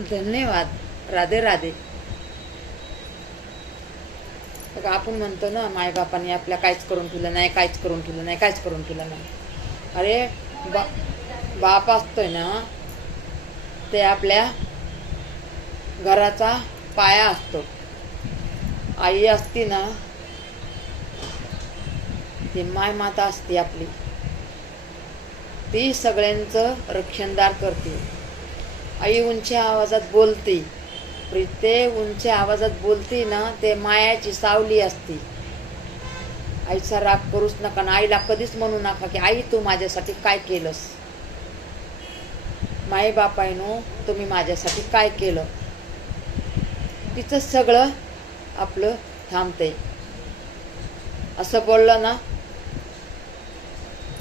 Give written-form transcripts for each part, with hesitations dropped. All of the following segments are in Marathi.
धन्यवाद. राधे राधे. बघा आपण म्हणतो ना मायबापाने आपल्या काहीच करून ठेवलं नाही, काहीच करून ठेवलं नाही, काहीच करून ठेवलं नाही. अरे बाप असतोय ना ते आपल्या घराचा पाया असतो. आई असती ना ती माय माता असते आपली, ती सगळ्यांचं रक्षणदार करते. आई उंच्या आवाजात बोलते, ते उंच्या आवाजात बोलते ना ते मायाची सावली असते. आईचा राग करूच नका ना, आईला कधीच म्हणू नका की आई तू माझ्यासाठी काय केलंस. माय बापायनो तुम्ही माझ्यासाठी काय केलं, तिचं सगळं आपलं थांबते. असं बोललं ना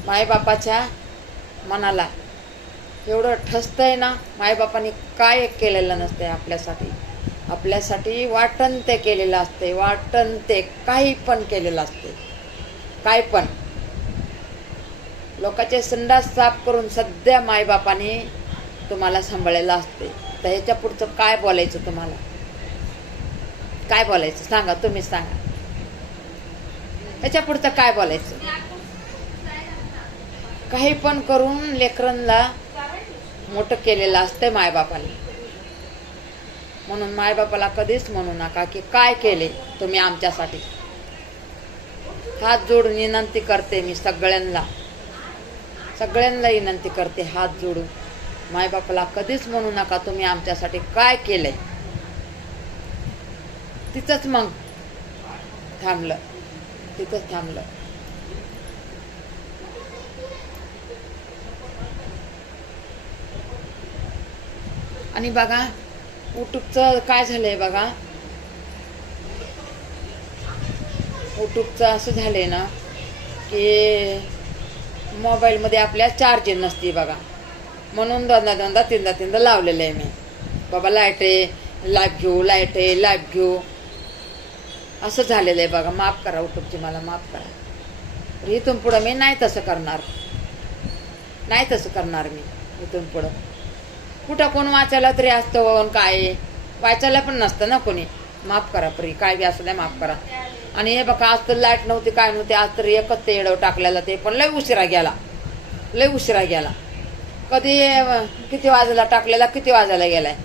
मायबापाच्या मनाला एवढं ठसतंय ना. मायबापाने काय केलेलं नसतंय आपल्यासाठी. आपल्यासाठी वाटण ते केलेलं असते, वाटण ते काही पण केलेलं असते. काय पण लोकांचे संडास साफ करून सध्या मायबापाने तुम्हाला सांभाळलेलं असते. तर ह्याच्या पुढचं काय बोलायचं तुम्हाला, काय बोलायचं सांगा, तुम्ही सांगा. ह्याच्या पुढचं काय बोलायचं. काही पण करून लेकरांना मोठं केलेलं असतं मायबापाने. म्हणून मायबापाला कधीच म्हणू नका की काय केले तुम्ही आमच्यासाठी. हात जोडून विनंती करते मी सगळ्यांना, सगळ्यांना विनंती करते हात जोडून. मायबापाला कधीच म्हणू नका तुम्ही आमच्यासाठी काय केलंय. तिथंच मग थांबलं, तिथंच थांबलं. आणि बघा यूट्यूबचं काय झालंय बघा. यूट्यूबचं असं झालंय ना की मोबाईलमध्ये आपल्या चार्जिंग नसते बघा. म्हणून दोनदा तीनदा लावलेलं आहे मी. बाबा लाईट आहे, लाईव्ह घेऊ, लाईट आहे, लाईव्ह घेऊ, असं झालेलं आहे बघा. माफ करा यूट्यूबची, मला माफ करा. इथून पुढं मी नाही तसं करणार, नाही तसं करणार मी इथून पुढं. कुठं कोण वाचायला तरी असतं, काय वाचायला पण नसतं ना कोणी. माफ करा परी, काय बी असं नाही, माफ करा. आणि हे बघा आज तर लाईट नव्हती, काय नव्हती. आज तर एकच ते येडव टाकलेलं, ते पण लय उशिरा गेला, लय उशिरा गेला. कधी किती वाजायला टाकलेला, किती वाजायला गेलाय.